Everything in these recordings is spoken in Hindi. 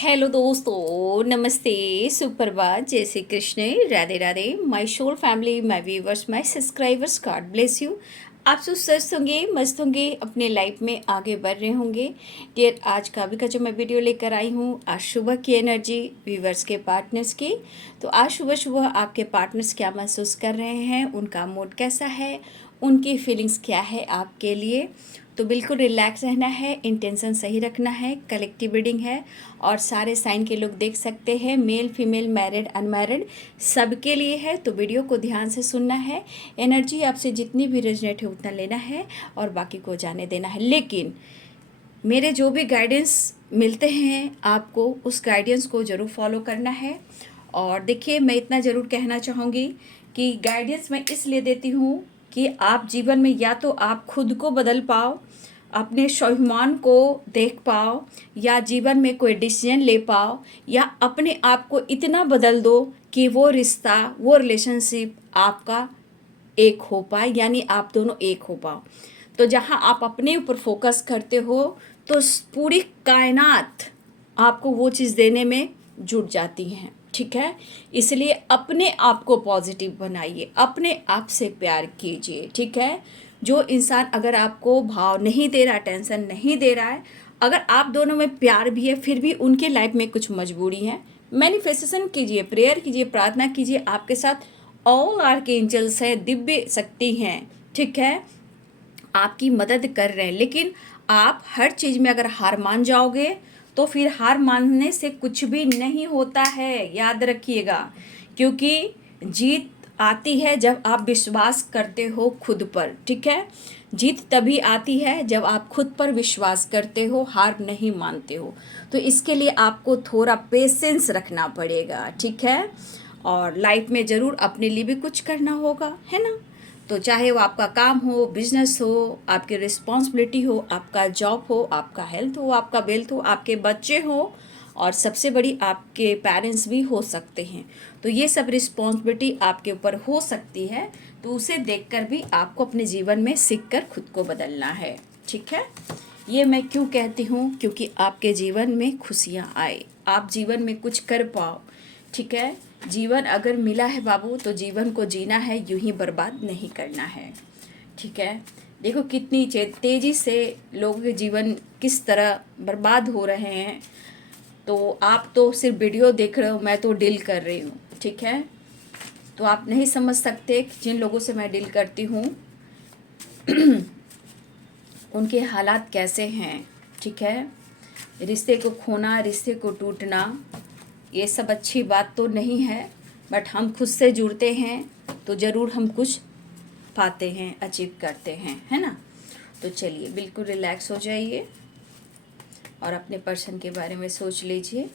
हेलो दोस्तों, नमस्ते, सुप्रभात, जय Shri Krishna, Radhe Radhe. My soul family, my viewers, my subscribers, God bless you. आप सब स्वस्थ होंगे, मस्त होंगे, अपने लाइफ में आगे बढ़ रहे होंगे। डियर, आज का जो मैं वीडियो लेकर आई हूँ, आज सुबह की एनर्जी व्यूवर्स के पार्टनर्स की। तो आज सुबह सुबह आपके पार्टनर्स क्या महसूस कर रहे हैं, उनका मूड कैसा है, उनकी फीलिंग्स क्या है आपके लिए। तो बिल्कुल रिलैक्स रहना है, इंटेंशन सही रखना है। कलेक्टिव रीडिंग है और सारे साइन के लोग देख सकते हैं, मेल फीमेल, मैरिड अनमैरिड, सबके लिए है। तो वीडियो को ध्यान से सुनना है। एनर्जी आपसे जितनी भी रेजोनेट है उतना लेना है और बाकी को जाने देना है। लेकिन मेरे जो भी गाइडेंस मिलते हैं आपको, उस गाइडेंस को ज़रूर फॉलो करना है। और देखिए, मैं इतना ज़रूर कहना चाहूँगी कि गाइडेंस मैं इसलिए देती हूँ कि आप जीवन में या तो आप खुद को बदल पाओ, अपने स्वाभिमान को देख पाओ, या जीवन में कोई डिसीजन ले पाओ, या अपने आप को इतना बदल दो कि वो रिश्ता, वो रिलेशनशिप आपका एक हो पाए, यानी आप दोनों एक हो पाओ। तो जहाँ आप अपने ऊपर फोकस करते हो तो पूरी कायनात आपको वो चीज़ देने में जुट जाती हैं, ठीक है। इसलिए अपने आप को पॉजिटिव बनाइए, अपने आप से प्यार कीजिए, ठीक है। जो इंसान अगर आपको भाव नहीं दे रहा, टेंशन नहीं दे रहा है, अगर आप दोनों में प्यार भी है, फिर भी उनके लाइफ में कुछ मजबूरी है, मैनिफेस्टेशन कीजिए, प्रेयर कीजिए, प्रार्थना कीजिए। आपके साथ ऑल आर्कएंजल्स है, दिव्य शक्ति हैं, ठीक है, आपकी मदद कर रहे हैं। लेकिन आप हर चीज़ में अगर हार मान जाओगे तो फिर हार मानने से कुछ भी नहीं होता है, याद रखिएगा। क्योंकि जीत आती है जब आप विश्वास करते हो खुद पर, ठीक है। जीत तभी आती है जब आप खुद पर विश्वास करते हो, हार नहीं मानते हो। तो इसके लिए आपको थोड़ा पेशेंस रखना पड़ेगा, ठीक है। और लाइफ में ज़रूर अपने लिए भी कुछ करना होगा, है ना। तो चाहे वो आपका काम हो, बिजनेस हो, आपकी रिस्पॉन्सिबिलिटी हो, आपका जॉब हो, आपका हेल्थ हो, आपका वेल्थ हो, आपके बच्चे हो, और सबसे बड़ी आपके पेरेंट्स भी हो सकते हैं। तो ये सब रिस्पॉन्सिबिलिटी आपके ऊपर हो सकती है। तो उसे देखकर भी आपको अपने जीवन में सीख कर खुद को बदलना है, ठीक है। ये मैं क्यों कहती हूँ, क्योंकि आपके जीवन में खुशियाँ आए, आप जीवन में कुछ कर पाओ, ठीक है। जीवन अगर मिला है बाबू, तो जीवन को जीना है, यूं ही बर्बाद नहीं करना है, ठीक है। देखो कितनी तेज़ी से लोगों के जीवन किस तरह बर्बाद हो रहे हैं। तो आप तो सिर्फ वीडियो देख रहे हो, मैं तो डील कर रही हूँ, ठीक है। तो आप नहीं समझ सकते कि जिन लोगों से मैं डील करती हूँ उनके हालात कैसे हैं, ठीक है। रिश्ते को खोना, रिश्ते को टूटना, ये सब अच्छी बात तो नहीं है, बट हम खुद से जुड़ते हैं तो ज़रूर हम कुछ पाते हैं, अचीव करते हैं, है ना। तो चलिए बिल्कुल रिलैक्स हो जाइए और अपने पर्सन के बारे में सोच लीजिए।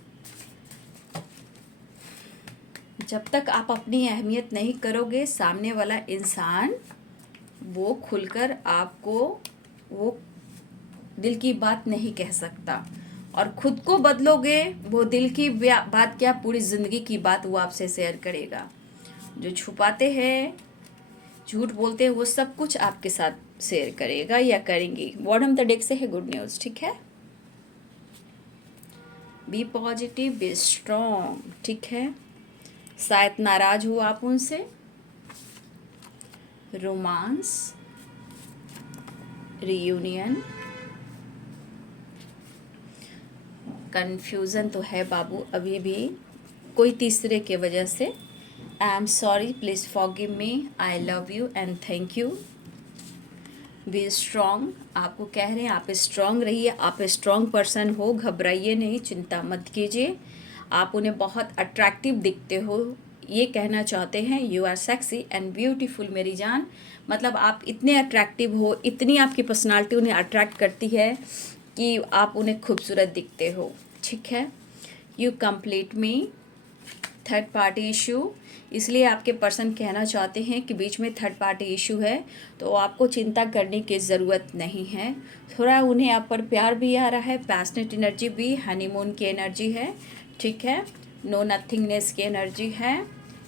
जब तक आप अपनी अहमियत नहीं करोगे, सामने वाला इंसान वो खुलकर आपको वो दिल की बात नहीं कह सकता। और खुद को बदलोगे, वो दिल की बात क्या, पूरी ज़िंदगी की बात वो आपसे शेयर करेगा। जो छुपाते हैं, झूठ बोलते हैं, वो सब कुछ आपके साथ शेयर करेगा या करेंगी। बॉटम द डेक से है गुड न्यूज़, ठीक है। बी पॉजिटिव, बी स्ट्रॉन्ग, ठीक है। शायद नाराज हो आप उनसे। रोमांस, रियूनियन, कन्फ्यूज़न तो है बाबू अभी भी, कोई तीसरे के वजह से। I am sorry, please forgive me, I love you and thank you. Be strong, आपको कह रहे हैं आप स्ट्रॉन्ग रहिए, आप स्ट्रॉन्ग पर्सन हो, घबराइए नहीं, चिंता मत कीजिए। आप उन्हें बहुत अट्रैक्टिव दिखते हो, ये कहना चाहते हैं। You are sexy and beautiful मेरी जान। मतलब आप इतने अट्रैक्टिव हो, इतनी आपकी पर्सनालिटी उन्हें अट्रैक्ट करती है कि आप उन्हें खूबसूरत दिखते हो, ठीक है। You complete me, third party issue, इसलिए आपके पर्सन कहना चाहते हैं कि बीच में थर्ड पार्टी इशू है, तो आपको चिंता करने की ज़रूरत नहीं है। थोड़ा उन्हें आप पर प्यार भी आ रहा है, पैशनेट एनर्जी भी, हनीमून की एनर्जी है, ठीक है। नो नथिंगनेस की एनर्जी है,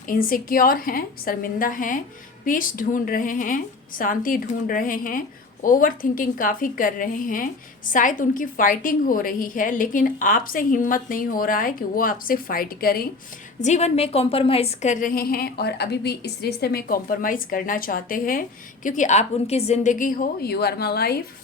इनसिक्योर हैं, शर्मिंदा हैं, पीस ढूंढ रहे हैं, शांति ढूंढ रहे हैं, ओवर थिंकिंग काफ़ी कर रहे हैं, शायद उनकी फाइटिंग हो रही है, लेकिन आपसे हिम्मत नहीं हो रहा है कि वो आपसे फाइट करें। जीवन में कॉम्प्रोमाइज़ कर रहे हैं और अभी भी इस रिश्ते में कॉम्प्रोमाइज़ करना चाहते हैं, क्योंकि आप उनकी ज़िंदगी हो, यू आर माई लाइफ।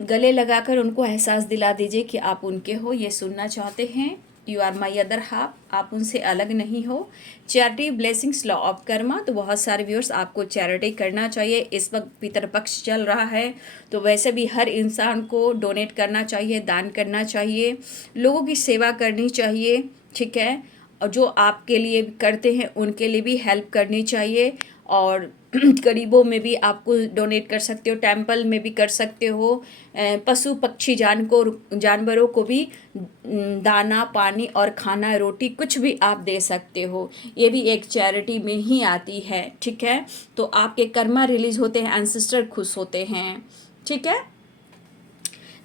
गले लगाकर उनको एहसास दिला दीजिए कि आप उनके हो, ये सुनना चाहते हैं। You are my other half, आप उनसे अलग नहीं हो। Charity, blessings, law of karma. तो बहुत सारे व्यूअर्स, आपको चैरिटी करना चाहिए। इस वक्त पितरपक्ष चल रहा है, तो वैसे भी हर इंसान को डोनेट करना चाहिए, दान करना चाहिए, लोगों की सेवा करनी चाहिए, ठीक है। और जो आपके लिए करते हैं उनके लिए भी हेल्प करनी चाहिए। और गरीबों में भी आपको डोनेट कर सकते हो, टेंपल में भी कर सकते हो, पशु पक्षी जानवरों को भी दाना पानी और खाना रोटी कुछ भी आप दे सकते हो। ये भी एक चैरिटी में ही आती है, ठीक है। तो आपके कर्मा रिलीज होते हैं, एंसेस्टर खुश होते हैं, ठीक है।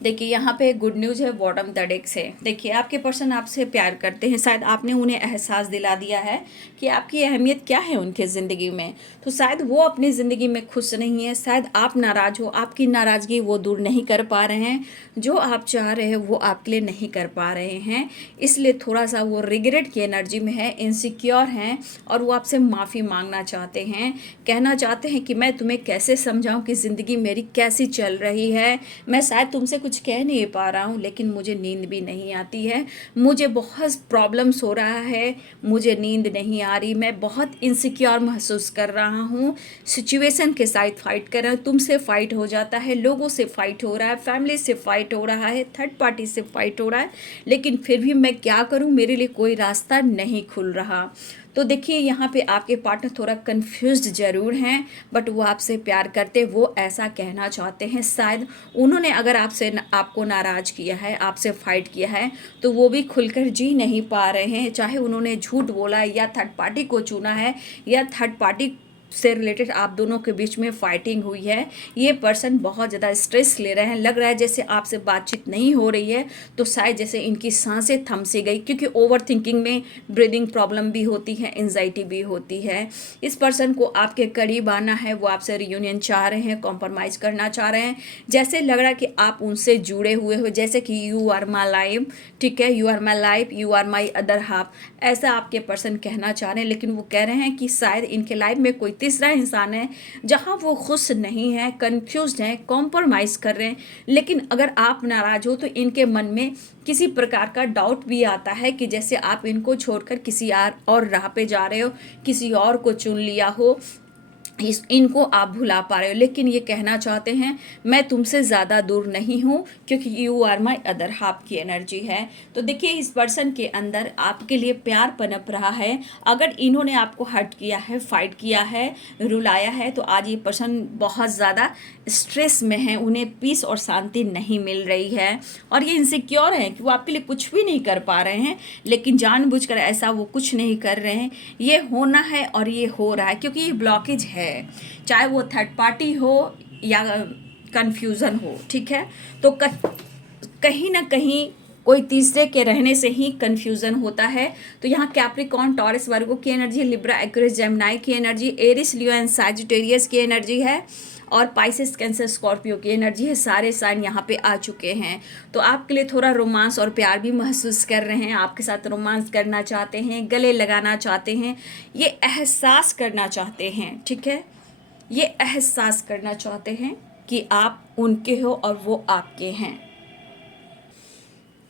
देखिए यहाँ पे गुड न्यूज़ है, बॉटम द डेक से। देखिए आपके पर्सन आपसे प्यार करते हैं, शायद आपने उन्हें एहसास दिला दिया है कि आपकी अहमियत क्या है उनके ज़िंदगी में। तो शायद वो अपनी ज़िंदगी में खुश नहीं है, शायद आप नाराज़ हो, आपकी नाराज़गी वो दूर नहीं कर पा रहे हैं, जो आप चाह रहे हैं वो आपके लिए नहीं कर पा रहे हैं, इसलिए थोड़ा सा वो रिग्रेट की एनर्जी में है, इनसिक्योर हैं और वो आपसे माफ़ी मांगना चाहते हैं। कहना चाहते हैं कि मैं तुम्हें कैसे समझाऊं कि ज़िंदगी मेरी कैसी चल रही है, मैं शायद तुमसे कुछ कह नहीं पा रहा हूँ, लेकिन मुझे नींद भी नहीं आती है, मुझे बहुत प्रॉब्लम्स हो रहा है, मुझे नींद नहीं आ रही, मैं बहुत इनसिक्योर महसूस कर रहा हूँ, सिचुएशन के साथ फाइट कर रहा हूँ, तुमसे फाइट हो जाता है, लोगों से फाइट हो रहा है, फैमिली से फाइट हो रहा है, थर्ड पार्टी से फाइट हो रहा है, लेकिन फिर भी मैं क्या करूँ, मेरे लिए कोई रास्ता नहीं खुल रहा। तो देखिए यहाँ पे आपके पार्टनर थोड़ा कंफ्यूज्ड ज़रूर हैं, बट वो आपसे प्यार करते, वो ऐसा कहना चाहते हैं। शायद उन्होंने अगर आपको नाराज़ किया है, आपसे फाइट किया है, तो वो भी खुलकर जी नहीं पा रहे हैं, चाहे उन्होंने झूठ बोला है या थर्ड पार्टी को चुना है या थर्ड पार्टी से रिलेटेड आप दोनों के बीच में फाइटिंग हुई है। ये पर्सन बहुत ज़्यादा स्ट्रेस ले रहे हैं, लग रहा है जैसे आपसे बातचीत नहीं हो रही है, तो शायद जैसे इनकी सांसें थम सी गई, क्योंकि ओवर थिंकिंग में ब्रीदिंग प्रॉब्लम भी होती है, एंजाइटी भी होती है। इस पर्सन को आपके करीब आना है, वो आपसे रियूनियन चाह रहे हैं, कॉम्प्रोमाइज़ करना चाह रहे हैं, जैसे लग रहा है कि आप उनसे जुड़े हुए हो, जैसे कि यू आर माई लाइफ, ठीक है, you are my life, you are my other half, ऐसा आपके पर्सन कहना चाह रहे हैं। लेकिन वो कह रहे हैं कि शायद इनके लाइफ में कोई तीसरा इंसान है जहां वो खुश नहीं है, कंफ्यूज्ड हैं, कॉम्प्रोमाइज़ कर रहे हैं। लेकिन अगर आप नाराज़ हो तो इनके मन में किसी प्रकार का डाउट भी आता है कि जैसे आप इनको छोड़कर किसी और राह पे जा रहे हो, किसी और को चुन लिया हो, इनको आप भुला पा रहे हो। लेकिन ये कहना चाहते हैं मैं तुमसे ज़्यादा दूर नहीं हूँ, क्योंकि you are my other half की एनर्जी है। तो देखिए इस पर्सन के अंदर आपके लिए प्यार पनप रहा है। अगर इन्होंने आपको हर्ट किया है, फाइट किया है, रुलाया है, तो आज ये पर्सन बहुत ज़्यादा स्ट्रेस में है, उन्हें पीस और शांति नहीं मिल रही है, और ये इनसिक्योर हैं कि वो आपके लिए कुछ भी नहीं कर पा रहे हैं, लेकिन जानबूझकर ऐसा वो कुछ नहीं कर रहे हैं। ये होना है और ये हो रहा है, क्योंकि ये ब्लॉकेज है, चाहे वो थर्ड पार्टी हो या कंफ्यूजन हो, ठीक है। तो कहीं ना कहीं कोई तीसरे के रहने से ही कंफ्यूजन होता है। तो यहाँ कैप्रिकॉर्न, टॉरस, वर्गो की एनर्जी, लिब्रा, एक्वेरियस, जेमिनी की energy, Aries, Leo and Sagittarius की एनर्जी है, और पाइसेस, कैंसर, स्कॉर्पियो की एनर्जी है। सारे साइन यहाँ पे आ चुके हैं। तो आपके लिए थोड़ा रोमांस और प्यार भी महसूस कर रहे हैं, आपके साथ रोमांस करना चाहते हैं, गले लगाना चाहते हैं, ये एहसास करना चाहते हैं, ठीक है, ये एहसास करना चाहते हैं कि आप उनके हो और वो आपके हैं।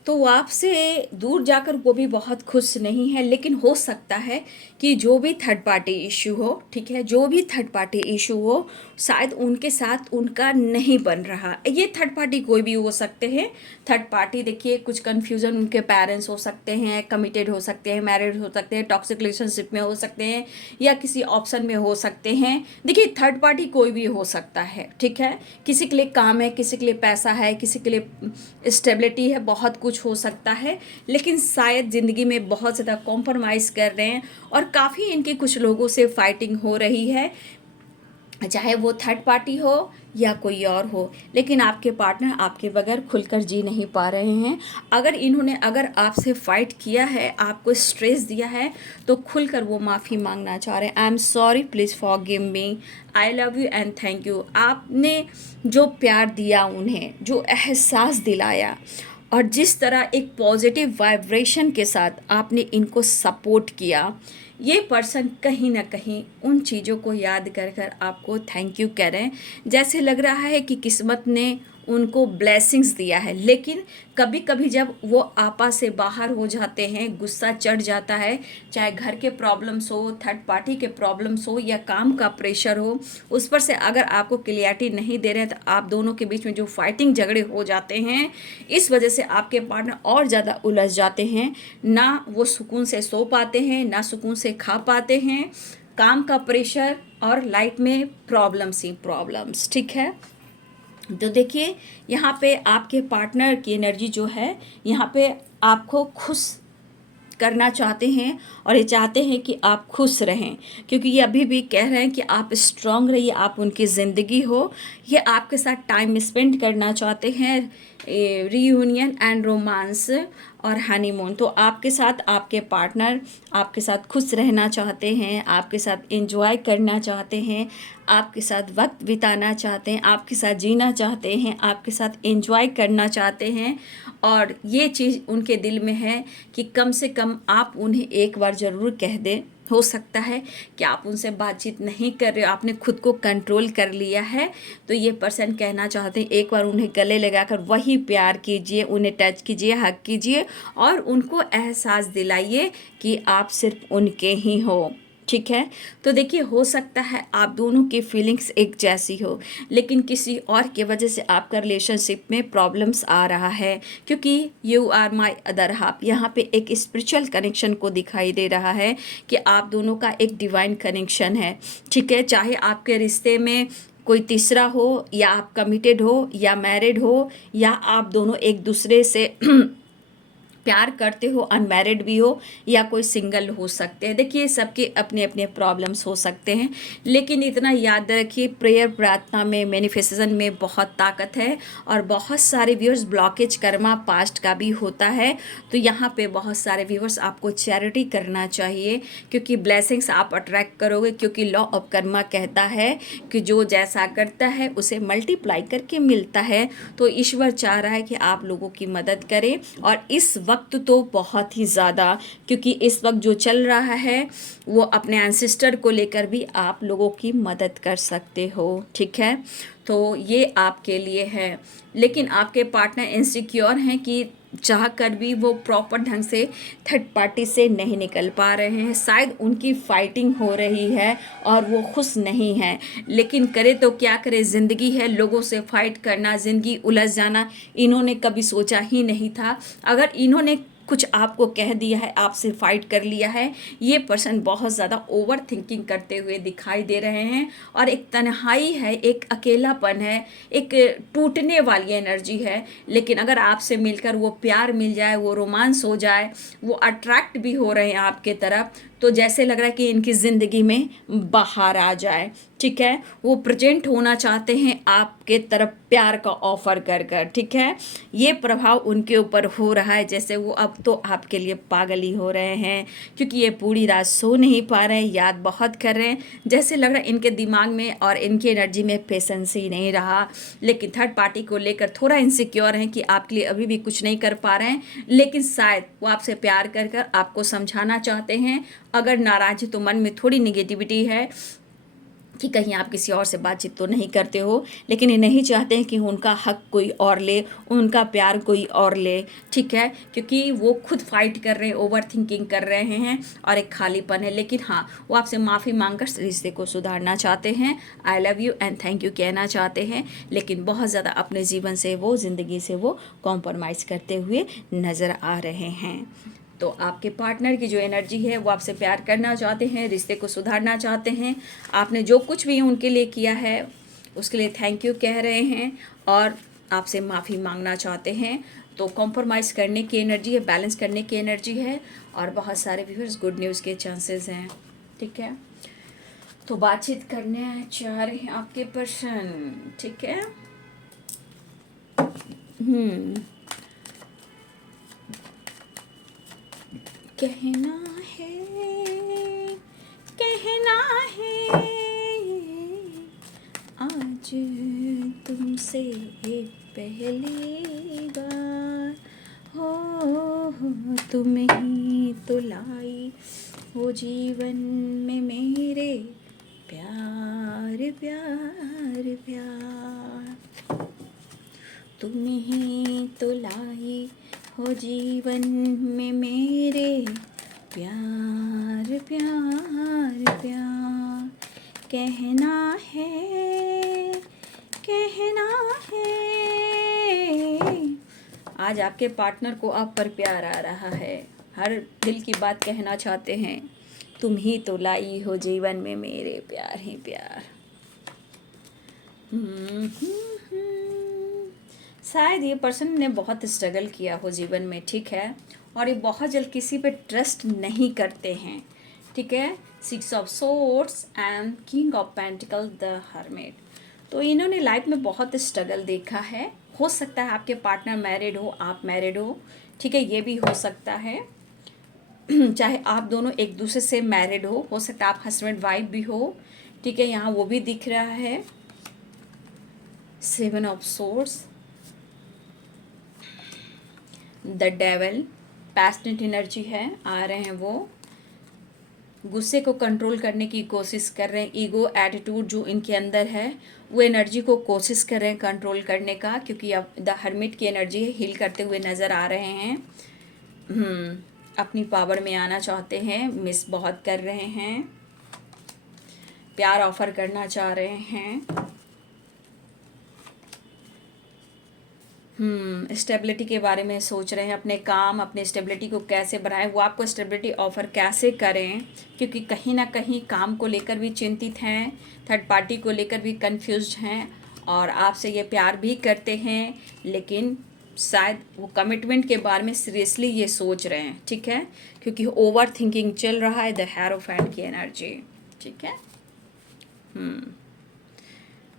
तो वो आपसे दूर जाकर वो भी बहुत खुश नहीं है, लेकिन हो सकता है कि जो भी थर्ड पार्टी इशू हो, ठीक है, जो भी थर्ड पार्टी इशू हो, शायद उनके साथ उनका नहीं बन रहा। ये थर्ड पार्टी कोई भी हो सकते हैं। थर्ड पार्टी देखिए कुछ कन्फ्यूज़न, उनके पेरेंट्स हो सकते हैं, कमिटेड हो सकते हैं, मैरिड हो सकते हैं, टॉक्सिक रिलेशनशिप में हो सकते हैं, या किसी ऑप्शन में हो सकते हैं। देखिए थर्ड पार्टी कोई भी हो सकता है, ठीक है, किसी के लिए काम है, किसी के लिए पैसा है, किसी के लिए स्टेबिलिटी है, बहुत कुछ हो सकता है। लेकिन शायद ज़िंदगी में बहुत ज़्यादा कॉम्प्रोमाइज़ कर रहे हैं, और काफ़ी इनके कुछ लोगों से फाइटिंग हो रही है, चाहे वो थर्ड पार्टी हो या कोई और हो, लेकिन आपके पार्टनर आपके बगैर खुलकर जी नहीं पा रहे हैं। अगर आपसे फाइट किया है, आपको स्ट्रेस दिया है, तो खुलकर वो माफ़ी मांगना चाह रहे हैं। I am sorry, please forgive me, I love you and thank you. आपने जो प्यार दिया उन्हें, जो एहसास दिलाया, और जिस तरह एक पॉजिटिव वाइब्रेशन के साथ आपने इनको सपोर्ट किया, ये पर्सन कहीं ना कहीं उन चीज़ों को याद कर कर आपको थैंक यू कह रहे हैं। जैसे लग रहा है कि किस्मत ने उनको ब्लेसिंग्स दिया है। लेकिन कभी कभी जब वो आपा से बाहर हो जाते हैं, गुस्सा चढ़ जाता है, चाहे घर के प्रॉब्लम्स हो, थर्ड पार्टी के प्रॉब्लम्स हो, या काम का प्रेशर हो, उस पर से अगर आपको क्लियरिटी नहीं दे रहे हैं, तो आप दोनों के बीच में जो फाइटिंग झगड़े हो जाते हैं, इस वजह से आपके पार्टनर और ज़्यादा उलझ जाते हैं। ना वो सुकून से सो पाते हैं, ना सुकून से खा पाते हैं। काम का प्रेशर और लाइफ में प्रॉब्लम्स ही प्रॉब्लम्स, ठीक है। तो देखिए, यहाँ पे आपके पार्टनर की एनर्जी जो है, यहाँ पे आपको खुश करना चाहते हैं, और ये चाहते हैं कि आप खुश रहें, क्योंकि ये अभी भी कह रहे हैं कि आप स्ट्रांग रहिए, आप उनकी ज़िंदगी हो। ये आपके साथ टाइम स्पेंड करना चाहते हैं, रीयूनियन एंड रोमांस और हनीमून। तो आपके साथ आपके पार्टनर आपके साथ खुश रहना चाहते हैं, आपके साथ एंजॉय करना चाहते हैं, आपके साथ वक्त बिताना चाहते हैं, आपके साथ जीना चाहते हैं, आपके साथ एंजॉय करना चाहते हैं। और ये चीज़ उनके दिल में है कि कम से कम आप उन्हें एक बार ज़रूर कह दें। हो सकता है कि आप उनसे बातचीत नहीं कर रहे हो, आपने खुद को कंट्रोल कर लिया है, तो ये पर्सन कहना चाहते हैं एक बार उन्हें गले लगाकर वही प्यार कीजिए, उन्हें टच कीजिए, हग कीजिए, और उनको एहसास दिलाइए कि आप सिर्फ उनके ही हो, ठीक है। तो देखिए, हो सकता है आप दोनों की फीलिंग्स एक जैसी हो, लेकिन किसी और की वजह से आपका रिलेशनशिप में प्रॉब्लम्स आ रहा है, क्योंकि you are my other half, यहाँ पे एक स्पिरिचुअल कनेक्शन को दिखाई दे रहा है कि आप दोनों का एक डिवाइन कनेक्शन है, ठीक है। चाहे आपके रिश्ते में कोई तीसरा हो, या आप कमिटेड हो, या मैरिड हो, या आप दोनों एक दूसरे से प्यार करते हो, अनमैरिड भी हो, या कोई सिंगल हो सकते हैं। देखिए, सबके अपने अपने प्रॉब्लम्स हो सकते हैं, लेकिन इतना याद रखिए, प्रेयर प्रार्थना में, मैनिफेस्टेशन में बहुत ताकत है। और बहुत सारे व्यूअर्स ब्लॉकेज कर्मा पास्ट का भी होता है, तो यहाँ पे बहुत सारे व्यूअर्स आपको चैरिटी करना चाहिए, क्योंकि ब्लेसिंग्स आप अट्रैक्ट करोगे, क्योंकि लॉ ऑफ कर्मा कहता है कि जो जैसा करता है उसे मल्टीप्लाई करके मिलता है। तो ईश्वर चाह रहा है कि आप लोगों की मदद करें, और इस वक्त तो बहुत ही ज़्यादा, क्योंकि इस वक्त जो चल रहा है वो अपने एंसेस्टर को लेकर भी आप लोगों की मदद कर सकते हो, ठीक है। तो ये आपके लिए है, लेकिन आपके पार्टनर इनसिक्योर हैं कि चाह कर भी वो प्रॉपर ढंग से थर्ड पार्टी से नहीं निकल पा रहे हैं। शायद उनकी फाइटिंग हो रही है और वो खुश नहीं है, लेकिन करे तो क्या करे, ज़िंदगी है, लोगों से फाइट करना, ज़िंदगी उलझ जाना इन्होंने कभी सोचा ही नहीं था। अगर इन्होंने कुछ आपको कह दिया है, आपसे फाइट कर लिया है, ये पर्सन बहुत ज़्यादा ओवर थिंकिंग करते हुए दिखाई दे रहे हैं, और एक तन्हाई है, एक अकेलापन है, एक टूटने वाली एनर्जी है। लेकिन अगर आपसे मिलकर वो प्यार मिल जाए, वो रोमांस हो जाए, वो अट्रैक्ट भी हो रहे हैं आपके तरफ, तो जैसे लग रहा है कि इनकी ज़िंदगी में बाहर आ जाए, ठीक है। वो प्रेजेंट होना चाहते हैं आपके तरफ प्यार का ऑफर कर कर, ठीक है। ये प्रभाव उनके ऊपर हो रहा है, जैसे वो अब तो आपके लिए पागल ही हो रहे हैं, क्योंकि ये पूरी रात सो नहीं पा रहे हैं, याद बहुत कर रहे हैं। जैसे लग रहा है इनके दिमाग में और इनकी एनर्जी में पेशेंस ही नहीं रहा, लेकिन थर्ड पार्टी को लेकर थोड़ा इनसिक्योर हैं कि आपके लिए अभी भी कुछ नहीं कर पा रहे हैं, लेकिन शायद वो आपसे प्यार कर कर आपको समझाना चाहते हैं। अगर नाराज है तो मन में थोड़ी निगेटिविटी है कि कहीं आप किसी और से बातचीत तो नहीं करते हो, लेकिन ये नहीं चाहते हैं कि उनका हक कोई और ले, उनका प्यार कोई और ले, ठीक है। क्योंकि वो खुद फाइट कर रहे हैं, ओवर थिंकिंग कर रहे हैं, और एक खालीपन है। लेकिन हाँ, वो आपसे माफ़ी मांगकर रिश्ते को सुधारना चाहते हैं, I love you and thank you कहना चाहते हैं, लेकिन बहुत ज़्यादा अपने जीवन से, वो ज़िंदगी से वो कॉम्प्रोमाइज़ करते हुए नज़र आ रहे हैं। तो आपके पार्टनर की जो एनर्जी है वो आपसे प्यार करना चाहते हैं, रिश्ते को सुधारना चाहते हैं। आपने जो कुछ भी उनके लिए किया है उसके लिए थैंक यू कह रहे हैं, और आपसे माफ़ी मांगना चाहते हैं। तो कॉम्प्रोमाइज़ करने की एनर्जी है, बैलेंस करने की एनर्जी है, और बहुत सारे व्यूअर्स गुड न्यूज़ के चांसेस हैं, ठीक है। तो बातचीत करने चाह रहे हैं आपके पर्सन, ठीक है। हम्म कहना है, कहना है आज तुमसे पहली बार, हो तुम ही तो लाई हो जीवन में मेरे, प्यार प्यार प्यार, तुम ही तो लाई हो जीवन में मेरे, प्यार प्यार प्यार, कहना है, कहना है। आज आपके पार्टनर को आप पर प्यार आ रहा है, हर दिल की बात कहना चाहते हैं, तुम ही तो लाई हो जीवन में मेरे, प्यार ही प्यार। शायद ये पर्सन ने बहुत स्ट्रगल किया हो जीवन में, ठीक है, और ये बहुत जल्द किसी पे ट्रस्ट नहीं करते हैं, ठीक है। 6 of swords and king of pentacle the hermit. तो इन्होंने लाइफ में बहुत स्ट्रगल देखा है। हो सकता है आपके पार्टनर मैरिड हो, आप मैरिड हो, ठीक है, ये भी हो सकता है। चाहे आप दोनों एक दूसरे से मैरिड हो सकता है आप हस्बैंड वाइफ भी हो, ठीक है, यहाँ वो भी दिख रहा है। 7 of swords, the devil, passionate energy है, आ रहे हैं वो, गुस्से को कंट्रोल करने की कोशिश कर रहे हैं। ईगो एटीट्यूड जो इनके अंदर है वो एनर्जी को कोशिश कर रहे हैं कंट्रोल करने का, क्योंकि अब द हर्मिट की एनर्जी हील करते हुए नज़र आ रहे हैं। अपनी पावर में आना चाहते हैं, मिस बहुत कर रहे हैं, प्यार ऑफर करना चाह रहे हैं। स्टेबिलिटी के बारे में सोच रहे हैं, अपने काम, अपने स्टेबिलिटी को कैसे बढ़ाएं, वो आपको स्टेबिलिटी ऑफर कैसे करें, क्योंकि कहीं ना कहीं काम को लेकर भी चिंतित हैं, थर्ड पार्टी को लेकर भी कंफ्यूज्ड हैं, और आपसे ये प्यार भी करते हैं, लेकिन शायद वो कमिटमेंट के बारे में सीरियसली ये सोच रहे हैं, ठीक है, क्योंकि ओवर थिंकिंग चल रहा है, द हेरोफेंट की एनर्जी, ठीक है।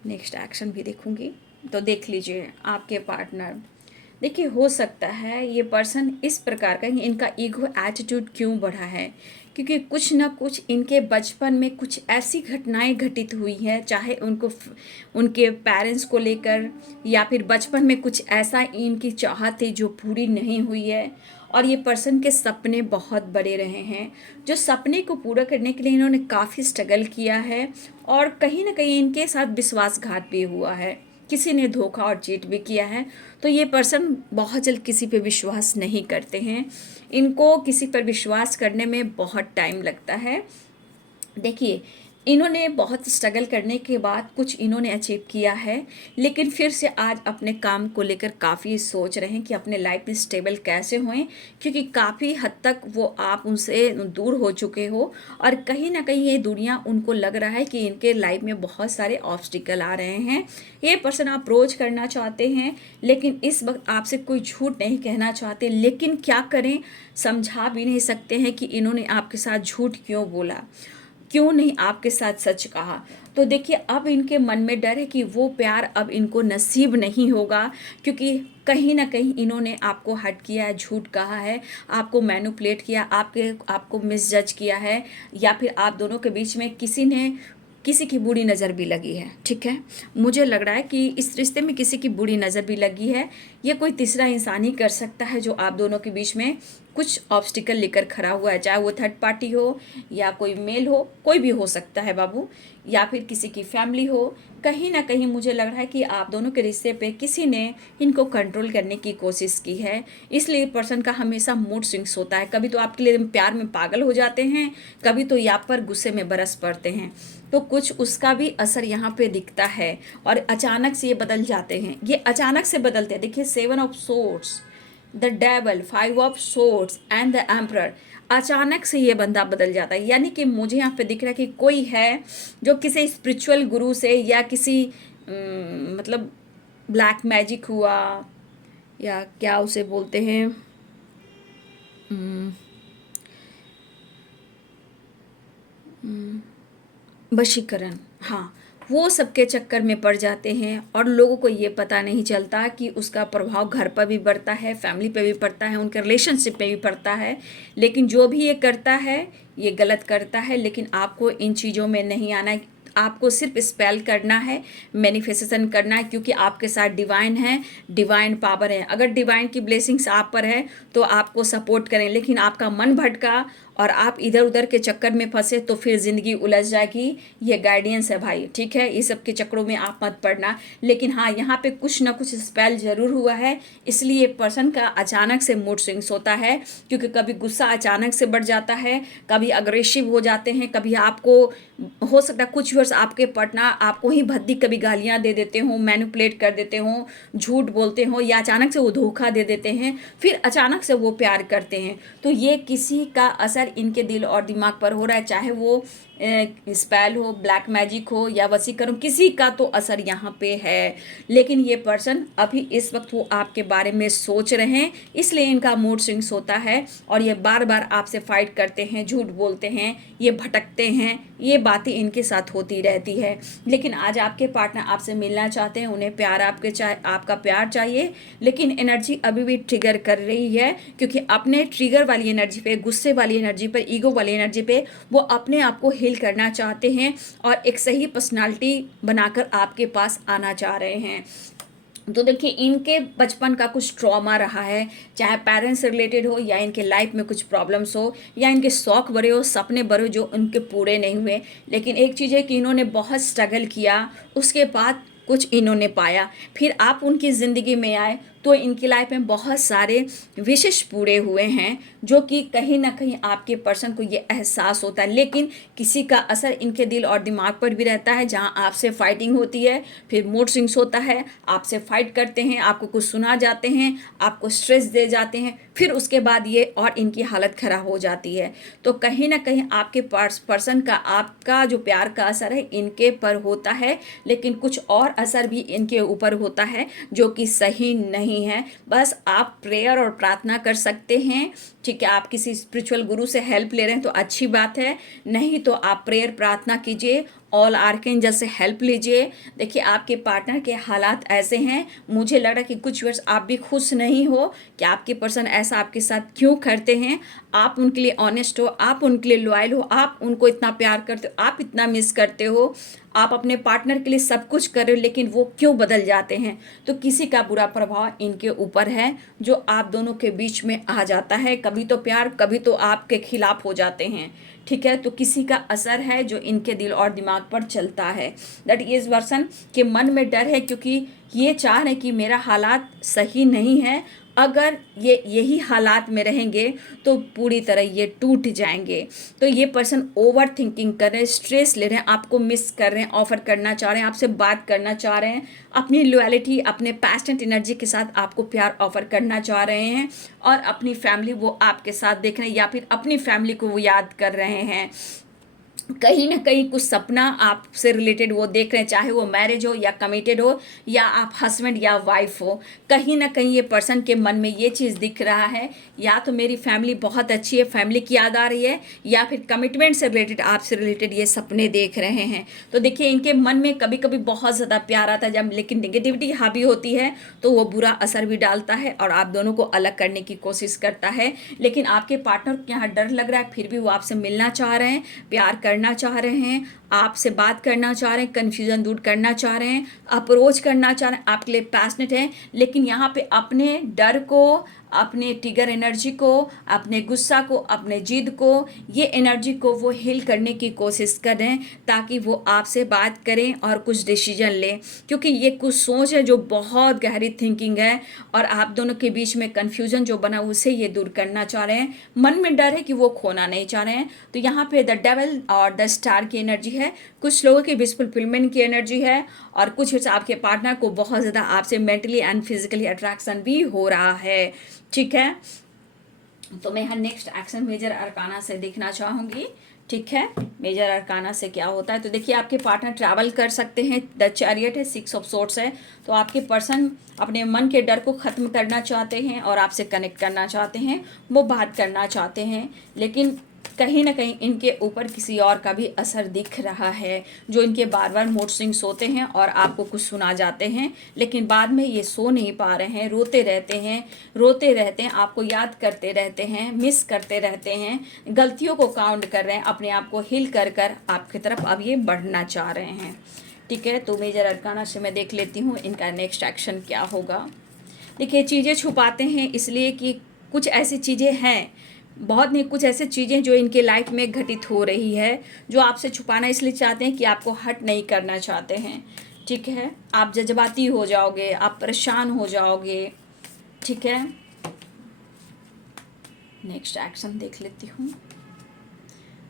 नेक्स्ट एक्शन भी देखूंगी, तो देख लीजिए आपके पार्टनर। देखिए, हो सकता है ये पर्सन इस प्रकार का, इनका ईगो एटीट्यूड क्यों बढ़ा है, क्योंकि कुछ ना कुछ इनके बचपन में कुछ ऐसी घटनाएं घटित हुई हैं, चाहे उनको उनके पेरेंट्स को लेकर, या फिर बचपन में कुछ ऐसा इनकी चाहत थी जो पूरी नहीं हुई है, और ये पर्सन के सपने बहुत बड़े रहे हैं, जो सपने को पूरा करने के लिए इन्होंने काफ़ी स्ट्रगल किया है, और कहीं ना कहीं इनके साथ विश्वासघात भी हुआ है, किसी ने धोखा और चीट भी किया है। तो ये पर्सन बहुत जल्द किसी पे विश्वास नहीं करते हैं, इनको किसी पर विश्वास करने में बहुत टाइम लगता है। देखिए, इन्होंने बहुत स्ट्रगल करने के बाद कुछ इन्होंने अचीव किया है, लेकिन फिर से आज अपने काम को लेकर काफ़ी सोच रहे हैं कि अपने लाइफ में स्टेबल कैसे होएं, क्योंकि काफ़ी हद तक वो आप उनसे दूर हो चुके हो, और कहीं ना कहीं ये दुनिया उनको लग रहा है कि इनके लाइफ में बहुत सारे ऑब्स्टिकल आ रहे हैं। ये पर्सन अप्रोच करना चाहते हैं, लेकिन इस वक्त आपसे कोई झूठ नहीं कहना चाहते, लेकिन क्या करें, समझा भी नहीं सकते हैं कि इन्होंने आपके साथ झूठ क्यों बोला, क्यों नहीं आपके साथ सच कहा। तो देखिए, अब इनके मन में डर है कि वो प्यार अब इनको नसीब नहीं होगा, क्योंकि कहीं ना कहीं इन्होंने आपको हर्ट किया है, झूठ कहा है, आपको मैनिपुलेट किया, आपको मिसजज किया है, या फिर आप दोनों के बीच में किसी की बुरी नज़र भी लगी है, ठीक है। मुझे लग रहा है कि इस रिश्ते में किसी की बुरी नज़र भी लगी है, ये कोई तीसरा इंसान ही कर सकता है जो आप दोनों के बीच में कुछ ऑब्स्टिकल लेकर खड़ा हुआ है, चाहे वो थर्ड पार्टी हो या कोई मेल हो, कोई भी हो सकता है बाबू, या फिर किसी की फैमिली हो। कहीं ना कहीं मुझे लग रहा है कि आप दोनों के रिश्ते पे किसी ने इनको कंट्रोल करने की कोशिश की है, इसलिए पर्सन का हमेशा मूड स्विंग्स होता है, कभी तो आपके लिए प्यार में पागल हो जाते हैं, कभी तो आप पर गुस्से में बरस पड़ते हैं, तो कुछ उसका भी असर यहाँ पे दिखता है, और अचानक से ये बदल जाते हैं, ये अचानक से बदलते हैं। देखिए, 7 of swords, the devil, 5 of swords and the emperor, अचानक से ये बंदा बदल जाता है। यानी कि मुझे यहाँ पे दिख रहा है कि कोई है जो किसी स्पिरिचुअल गुरु से, या किसी मतलब ब्लैक मैजिक हुआ, या क्या उसे बोलते हैं, वशीकरण, हाँ, वो सबके चक्कर में पड़ जाते हैं और लोगों को ये पता नहीं चलता कि उसका प्रभाव घर पर भी पड़ता है, फैमिली पे भी पड़ता है, उनके रिलेशनशिप पे भी पड़ता है। लेकिन जो भी ये करता है, ये गलत करता है, लेकिन आपको इन चीज़ों में नहीं आना है। आपको सिर्फ स्पेल करना है, मैनिफेस्टेशन करना है, क्योंकि आपके साथ डिवाइन है, डिवाइन पावर है। अगर डिवाइन की ब्लेसिंग्स आप पर है तो आपको सपोर्ट करें, लेकिन आपका मन भटका और आप इधर उधर के चक्कर में फंसे तो फिर ज़िंदगी उलझ जाएगी। ये गाइडेंस है भाई, ठीक है, ये सब के चक्करों में आप मत पड़ना। लेकिन हाँ, यहाँ पे कुछ ना कुछ स्पेल ज़रूर हुआ है, इसलिए पर्सन का अचानक से मूड स्विंग्स होता है, क्योंकि कभी गुस्सा अचानक से बढ़ जाता है, कभी अग्रेसिव हो जाते हैं, कभी आपको हो सकता है कुछ वर्ष आपके पार्टनर आपको ही भद्दी कभी गालियाँ दे देते हो, मैनिपुलेट कर देते हो, झूठ बोलते हो, या अचानक से वो धोखा दे देते हैं, फिर अचानक से वो प्यार करते हैं। तो ये किसी का असर इनके दिल और दिमाग पर हो रहा है, चाहे वो स्पेल हो, ब्लैक मैजिक हो या वशीकरण, किसी का तो असर यहाँ पे है। लेकिन ये पर्सन अभी इस वक्त वो आपके बारे में सोच रहे हैं, इसलिए इनका मूड स्विंग्स होता है और ये बार बार आपसे फाइट करते हैं, झूठ बोलते हैं, ये भटकते हैं, ये बातें इनके साथ होती रहती है। लेकिन आज आपके पार्टनर आपसे मिलना चाहते हैं, उन्हें प्यार आपका प्यार चाहिए, लेकिन एनर्जी अभी भी ट्रिगर कर रही है, क्योंकि अपने ट्रिगर वाली एनर्जी पे, गुस्से वाली एनर्जी पे, ईगो वाली एनर्जी पे वो अपने आप को हील करना चाहते हैं और एक सही पर्सनालिटी बनाकर आपके पास आना चाह रहे हैं। तो देखिए, इनके बचपन का कुछ ट्रॉमा रहा है, चाहे पेरेंट्स से रिलेटेड हो या इनके लाइफ में कुछ प्रॉब्लम्स हो या इनके शौक बड़े हो, सपने बड़े हो जो उनके पूरे नहीं हुए। लेकिन एक चीज़ है कि इन्होंने बहुत स्ट्रगल किया, उसके बाद कुछ इन्होंने पाया, फिर आप उनकी ज़िंदगी में आए तो इनकी लाइफ में बहुत सारे विशेष पूरे हुए हैं, जो कि कहीं ना कहीं आपके पर्सन को ये एहसास होता है। लेकिन किसी का असर इनके दिल और दिमाग पर भी रहता है, जहां आपसे फाइटिंग होती है, फिर मूड स्विंग्स होता है, आपसे फाइट करते हैं, आपको कुछ सुना जाते हैं, आपको स्ट्रेस दे जाते हैं, फिर उसके बाद ये और इनकी हालत ख़राब हो जाती है। तो कहीं ना कहीं आपके पर्सन का, आपका जो प्यार का असर है इनके पर होता है, लेकिन कुछ और असर भी इनके ऊपर होता है जो कि सही नहीं है। बस आप प्रेयर और प्रार्थना कर सकते हैं, ठीक है, आप किसी स्पिरिचुअल गुरु से हेल्प ले रहे हैं तो अच्छी बात है, नहीं तो आप प्रेयर प्रार्थना कीजिए, ऑल आर्कएंजल से हेल्प लीजिए। देखिए, आपके पार्टनर के हालात ऐसे हैं, मुझे लग रहा है कि कुछ वर्ष आप भी खुश नहीं हो कि आपके पर्सन ऐसा आपके साथ क्यों करते हैं। आप उनके लिए ऑनेस्ट हो, आप उनके लिए लॉयल हो, आप उनको इतना प्यार करते हो, आप इतना मिस करते हो, आप अपने पार्टनर के लिए सब कुछ कर रहे हो, लेकिन वो क्यों बदल जाते हैं। तो किसी का बुरा प्रभाव इनके ऊपर है जो आप दोनों के बीच में आ जाता है, कभी तो प्यार, कभी तो आपके खिलाफ हो जाते हैं, ठीक है। तो किसी का असर है जो इनके दिल और दिमाग पर चलता है। दैट इज पर्सन के मन में डर है, क्योंकि ये चाह रहे कि मेरा हालात सही नहीं है, अगर ये यही हालात में रहेंगे तो पूरी तरह ये टूट जाएंगे। तो ये पर्सन ओवर थिंकिंग कर रहे हैं, स्ट्रेस ले रहे हैं, आपको मिस कर रहे हैं, ऑफर करना चाह रहे हैं, आपसे बात करना चाह रहे हैं, अपनी लॉयल्टी, अपने पैशनेट एनर्जी के साथ आपको प्यार ऑफर करना चाह रहे हैं, और अपनी फैमिली वो आपके साथ देख रहे हैं, या फिर अपनी फैमिली को वो याद कर रहे हैं। कहीं ना कहीं कुछ सपना आपसे रिलेटेड वो देख रहे हैं, चाहे वो मैरिज हो या कमिटेड हो, या आप हस्बैंड या वाइफ हो, कहीं ना कहीं ये पर्सन के मन में ये चीज़ दिख रहा है, या तो मेरी फैमिली बहुत अच्छी है, फैमिली की याद आ रही है, या फिर कमिटमेंट से रिलेटेड, आपसे रिलेटेड ये सपने देख रहे हैं। तो देखिए, इनके मन में कभी कभी बहुत ज़्यादा प्यार आता है जब, लेकिन नेगेटिविटी हावी होती है तो वो बुरा असर भी डालता है और आप दोनों को अलग करने की कोशिश करता है। लेकिन आपके पार्टनर को यहाँ डर लग रहा है, फिर भी वो आपसे मिलना चाह रहे हैं, प्यार करना चाह रहे हैं, आपसे बात करना चाह रहे हैं, कन्फ्यूजन दूर करना चाह रहे हैं, अप्रोच करना चाह रहे हैं, आपके लिए पैशनेट हैं। लेकिन यहाँ पे अपने डर को, अपने ट्रिगर एनर्जी को, अपने गुस्सा को, अपने जिद को, ये एनर्जी को वो हील करने की कोशिश करें, ताकि वो आपसे बात करें और कुछ डिसीजन लें, क्योंकि ये कुछ सोच है जो बहुत गहरी थिंकिंग है, और आप दोनों के बीच में कन्फ्यूजन जो बना उसे ये दूर करना चाह रहे हैं। मन में डर है कि वो खोना नहीं चाह रहे हैं। तो यहाँ पे द डेविल और द स्टार की एनर्जी है, कुछ लोगों की विश फुलफिलमेंट की एनर्जी है, और कुछ आपके पार्टनर को बहुत ज़्यादा आपसे मेंटली एंड फिजिकली अट्रैक्शन भी हो रहा है, ठीक है। तो मैं यहाँ नेक्स्ट एक्शन मेजर अरकाना से देखना चाहूँगी, ठीक है, मेजर अरकाना से क्या होता है। तो देखिए, आपके पार्टनर ट्रैवल कर सकते हैं, द चैरियट है, 6 ऑफ सोर्ड्स है। तो आपके पर्सन अपने मन के डर को ख़त्म करना चाहते हैं और आपसे कनेक्ट करना चाहते हैं, वो बात करना चाहते हैं, लेकिन कहीं ना कहीं इनके ऊपर किसी और का भी असर दिख रहा है, जो इनके बार बार मूड स्विंग्स होते हैं और आपको कुछ सुना जाते हैं, लेकिन बाद में ये सो नहीं पा रहे हैं, रोते रहते हैं, आपको याद करते रहते हैं, मिस करते रहते हैं, गलतियों को काउंट कर रहे हैं, अपने आप को हिल कर कर आपकी तरफ अब ये बढ़ना चाह रहे हैं। ठीक है, तो मेजर अरकाना से मैं देख लेती हूँ इनका नेक्स्ट एक्शन क्या होगा। देखिए, चीज़ें छुपाते हैं इसलिए कि कुछ ऐसी चीज़ें हैं, बहुत नहीं, कुछ ऐसी चीज़ें जो इनके लाइफ में घटित हो रही है, जो आपसे छुपाना इसलिए चाहते हैं कि आपको हर्ट नहीं करना चाहते हैं। ठीक है, आप जज्बाती हो जाओगे, आप परेशान हो जाओगे। ठीक है, नेक्स्ट एक्शन देख लेती हूँ।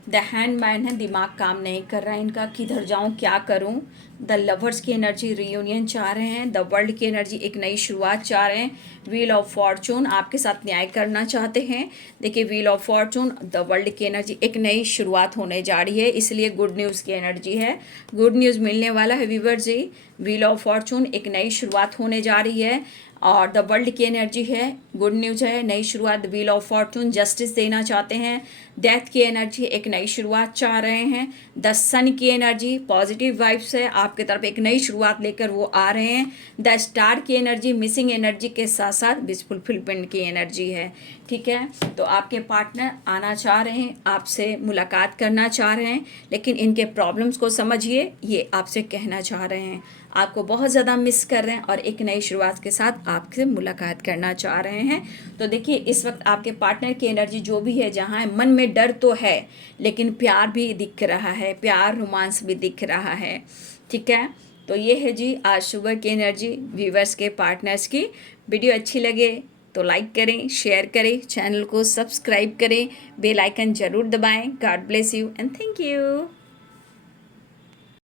द हैंडमैन है, दिमाग काम नहीं कर रहा है इनका, किधर जाऊं, क्या करूं। द लवर्स की एनर्जी रियूनियन चाह रहे हैं। द वर्ल्ड की एनर्जी एक नई शुरुआत चाह रहे हैं। व्हील ऑफ फॉर्चून आपके साथ न्याय करना चाहते हैं। देखिए, wheel of fortune, the world की एनर्जी एक नई शुरुआत होने जा रही है, इसलिए गुड न्यूज़ की एनर्जी है, गुड न्यूज़ मिलने वाला है viewer ji. Wheel of fortune एक नई शुरुआत होने जा रही है और द वर्ल्ड की एनर्जी है, गुड न्यूज़ है, नई शुरुआत। व्हील ऑफ फॉर्चून जस्टिस देना चाहते हैं। डेथ की एनर्जी एक नई शुरुआत चाह रहे हैं। द सन की एनर्जी पॉजिटिव वाइब्स है, आपके तरफ एक नई शुरुआत लेकर वो आ रहे हैं। द स्टार की एनर्जी मिसिंग एनर्जी के साथ साथ विश फुलफिलमेंट की एनर्जी है। ठीक है, तो आपके पार्टनर आना चाह रहे हैं, आपसे मुलाकात करना चाह रहे हैं, लेकिन इनके प्रॉब्लम्स को समझिए, ये आपसे कहना चाह रहे हैं आपको बहुत ज़्यादा मिस कर रहे हैं और एक नई शुरुआत के साथ आपसे मुलाकात करना चाह रहे हैं। तो देखिए, इस वक्त आपके पार्टनर की एनर्जी जो भी है, जहाँ मन में डर तो है लेकिन प्यार भी दिख रहा है, प्यार रोमांस भी दिख रहा है। ठीक है, तो ये है जी आज सुबह की एनर्जी व्यूवर्स के पार्टनर्स की। वीडियो अच्छी लगे तो लाइक करें, शेयर करें, चैनल को सब्सक्राइब करें, बेल आइकन ज़रूर दबाएं। God bless you and thank you.